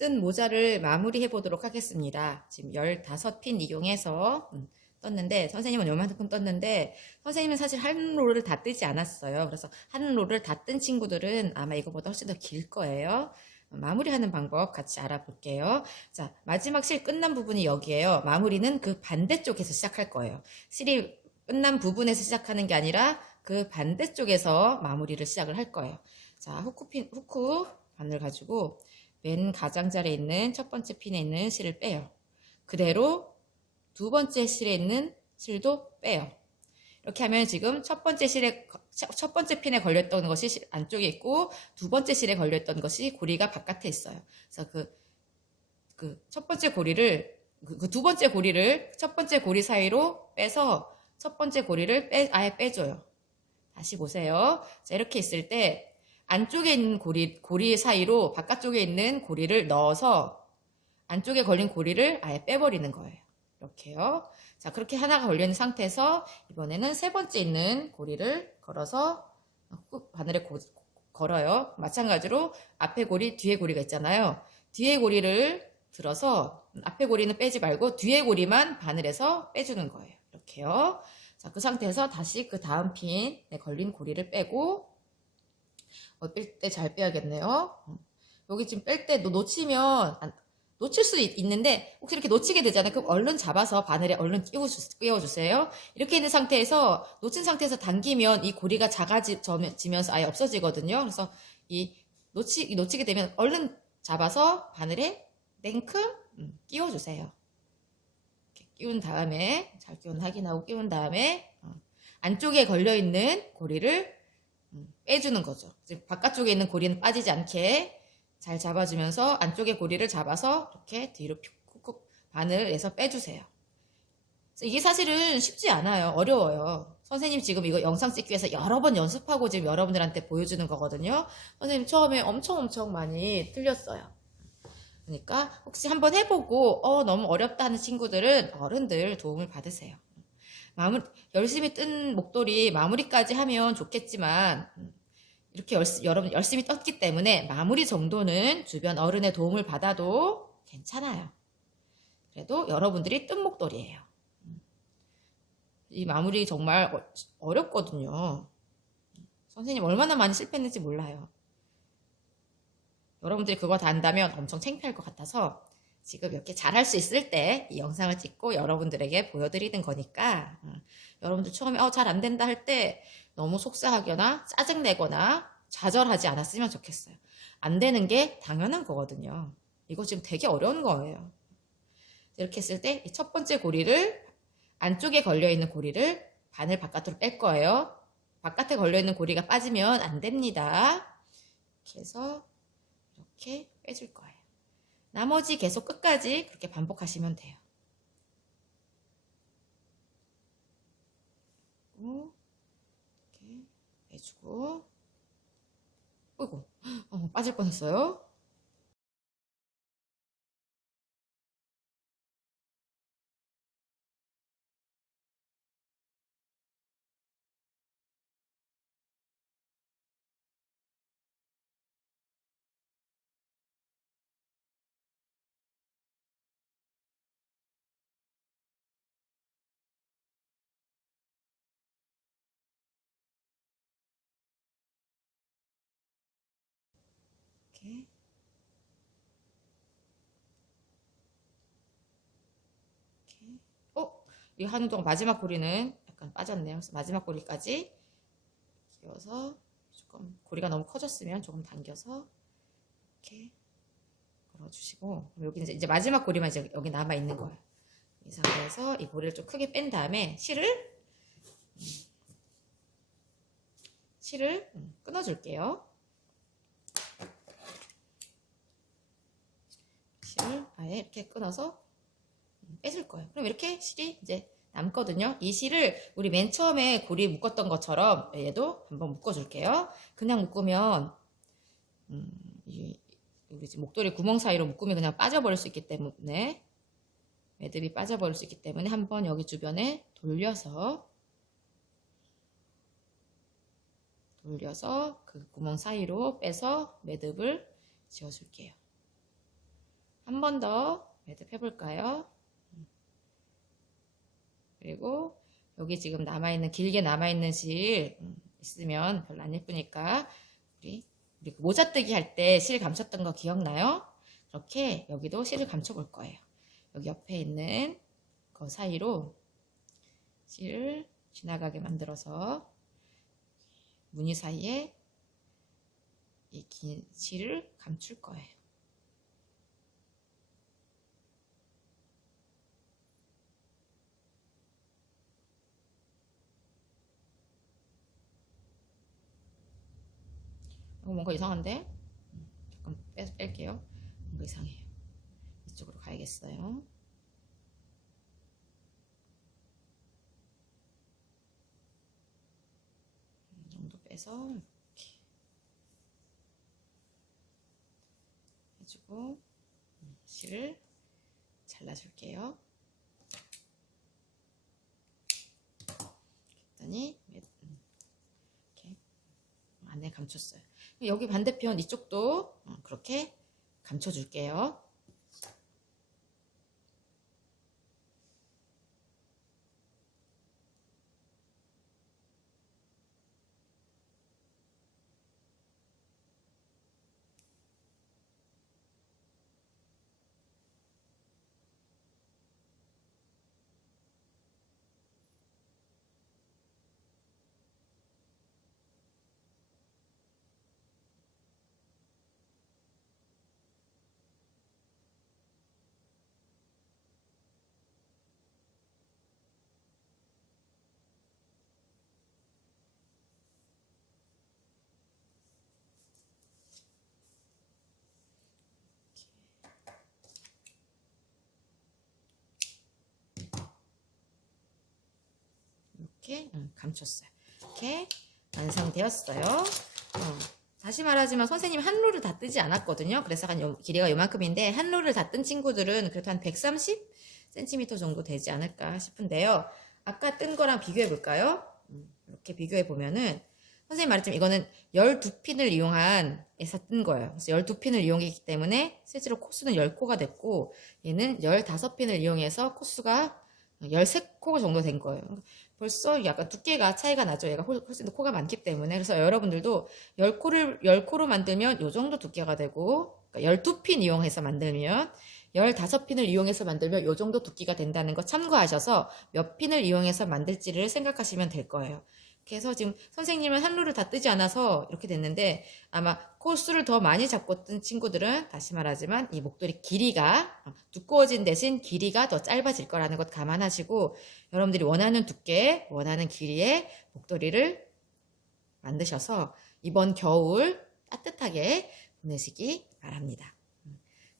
뜬 모자를 마무리해 보도록 하겠습니다. 지금 15핀 이용해서 음, 떴는데 선생님은 요만큼 떴는데 선생님은 사실 한 롤을 다 뜨지 않았어요. 그래서 한 롤을 다 뜬 친구들은 아마 이거보다 훨씬 더 길 거예요. 마무리하는 방법 같이 알아볼게요. 자, 마지막 실 끝난 부분이 여기에요. 마무리는 그 반대쪽에서 시작할 거예요. 실이 끝난 부분에서 시작하는 게 아니라 그 반대쪽에서 마무리를 시작을 할 거예요. 자, 후크 핀, 후크 바늘 가지고 맨 가장자리에 있는 첫 번째 핀에 있는 실을 빼요. 그대로 두 번째 실에 있는 실도 빼요. 이렇게 하면 지금 첫 번째 실에 첫 번째 핀에 걸렸던 것이 실 안쪽에 있고 두 번째 실에 걸렸던 것이 고리가 바깥에 있어요. 그래서 그 그 첫 번째 고리를 그 두 번째 고리를 첫 번째 고리 사이로 빼서 첫 번째 고리를 빼 아예 빼줘요. 다시 보세요. 자 이렇게 있을 때 안쪽에 있는 고리 고리 사이로 바깥쪽에 있는 고리를 넣어서 안쪽에 걸린 고리를 아예 빼버리는 거예요. 이렇게요. 자, 그렇게 하나가 걸려있는 상태에서 이번에는 세 번째 있는 고리를 걸어서 꾹 바늘에 고, 걸어요. 마찬가지로 앞에 고리, 뒤에 고리가 있잖아요. 뒤에 고리를 들어서 앞에 고리는 빼지 말고 뒤에 고리만 바늘에서 빼주는 거예요. 이렇게요. 자, 그 상태에서 다시 그 다음 핀에 걸린 고리를 빼고 어, 뺄 때 잘 빼야겠네요. 여기 지금 뺄 때 놓치면 안, 놓칠 수 있, 는데 혹시 이렇게 놓치게 되잖아요. 그럼 얼른 잡아서 바늘에 얼른 끼워주, 끼워 주세요. 이렇게 있는 상태에서 놓친 상태에서 당기면 이 고리가 작아지면서 아예 없어지거든요. 그래서 이 놓치, 놓치게 되면 얼른 잡아서 바늘에 냉큼 음, 끼워 주세요. 이렇게 끼운 다음에 잘 끼운 확인하고 끼운 다음에 어, 안쪽에 걸려 있는 고리를 음, 빼주는 거죠. 즉 바깥쪽에 있는 고리는 빠지지 않게 잘 잡아주면서 안쪽에 고리를 잡아서 이렇게 뒤로 푹쿡 바늘에서 빼주세요. 이게 사실은 쉽지 않아요. 어려워요. 선생님 지금 이거 영상 찍기 위해서 여러 번 연습하고 지금 여러분들한테 보여주는 거거든요. 선생님 처음에 엄청 엄청 많이 틀렸어요. 그러니까 혹시 한번 해보고 어 너무 어렵다 하는 친구들은 어른들 도움을 받으세요. 마무리, 열심히 뜬 목도리 마무리까지 하면 좋겠지만 이렇게 열, 여러분 열심히 떴기 때문에 마무리 정도는 주변 어른의 도움을 받아도 괜찮아요. 그래도 여러분들이 뜬 목도리예요. 이 마무리 정말 어, 어렵거든요. 선생님 얼마나 많이 실패했는지 몰라요. 여러분들이 그거 다 한다면 엄청 창피할 것 같아서 지금 이렇게 잘할 수 있을 때 이 영상을 찍고 여러분들에게 보여드리는 거니까 음, 여러분들 처음에 어, 잘 안 된다 할 때 너무 속상하거나 짜증내거나 좌절하지 않았으면 좋겠어요. 안 되는 게 당연한 거거든요. 이거 지금 되게 어려운 거예요. 이렇게 했을 때 첫 번째 고리를 안쪽에 걸려있는 고리를 바늘 바깥으로 뺄 거예요. 바깥에 걸려있는 고리가 빠지면 안 됩니다. 이렇게 해서 이렇게 빼줄 거예요. 나머지 계속 끝까지 그렇게 반복하시면 돼요. 이렇게 빼주고 어이구 어, 빠질 뻔했어요. 이렇게 이렇게 어? 이 하는 동안 마지막 고리는 약간 빠졌네요. 그래서 마지막 고리까지 끼워서 조금 고리가 너무 커졌으면 조금 당겨서 이렇게 걸어주시고 여기 이제, 이제 마지막 고리만 이제 여기 남아 있는 거예요. 이 상태에서 이 고리를 좀 크게 뺀 다음에 실을 음, 실을 음, 끊어줄게요. 실을 아예 이렇게 끊어서 빼줄 거예요. 그럼 이렇게 실이 이제 남거든요. 이 실을 우리 맨 처음에 고리 묶었던 것처럼 얘도 한번 묶어줄게요. 그냥 묶으면 음, 이, 우리 목도리 구멍 사이로 묶으면 그냥 빠져버릴 수 있기 때문에 매듭이 빠져버릴 수 있기 때문에 한번 여기 주변에 돌려서 돌려서 그 구멍 사이로 빼서 매듭을 지어줄게요. 한 번 더 매듭 해볼까요? 그리고 여기 지금 남아있는 길게 남아있는 실 음, 있으면 별로 안 예쁘니까 우리 우리 그 모자뜨기 할 때 실 감췄던 거 기억나요? 그렇게 여기도 실을 감춰 볼 거예요. 여기 옆에 있는 그 사이로 실을 지나가게 만들어서 무늬 사이에 이 긴 실을 감출 거예요. 이거 뭔가 이상한데? 음, 잠깐 빼, 뺄게요. 뭔가 이상해요. 이쪽으로 가야겠어요. 이 정도 빼서 이렇게 해주고 음, 실을 잘라줄게요. 그랬더니 음, 이렇게 안에 감췄어요. 여기 반대편 이쪽도 어, 그렇게 감춰줄게요. 이렇게 음, 감췄어요. 이렇게 완성되었어요. 어, 다시 말하지만 선생님 한 롤을 다 뜨지 않았거든요. 그래서 한 요- 길이가 요만큼인데 한 롤을 다 뜬 친구들은 그래도 한 130cm 정도 되지 않을까 싶은데요. 아까 뜬 거랑 비교해 볼까요? 음, 이렇게 비교해 보면은 선생님 말했지만 이거는 12핀을 이용한 에서 뜬 거예요. 그래서 12핀을 이용했기 때문에 실제로 코수는 10코가 됐고 얘는 15핀을 이용해서 코수가 13코 정도 된 거예요. 벌써 약간 두께가 차이가 나죠. 얘가 훨- 훨씬 더 코가 많기 때문에. 그래서 여러분들도 10코를, 10코로 만들면 요 정도 두께가 되고, 그러니까 12핀 이용해서 만들면, 15핀을 이용해서 만들면 요 정도 두께가 된다는 거 참고하셔서 몇 핀을 이용해서 만들지를 생각하시면 될 거예요. 그래서 지금 선생님은 한 롤을 다 뜨지 않아서 이렇게 됐는데 아마 코수를 더 많이 잡고 뜬 친구들은 다시 말하지만 이 목도리 길이가 두꺼워진 대신 길이가 더 짧아질 거라는 것 감안하시고 여러분들이 원하는 두께, 원하는 길이의 목도리를 만드셔서 이번 겨울 따뜻하게 보내시기 바랍니다.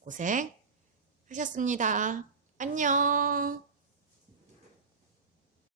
고생 하셨습니다. 안녕.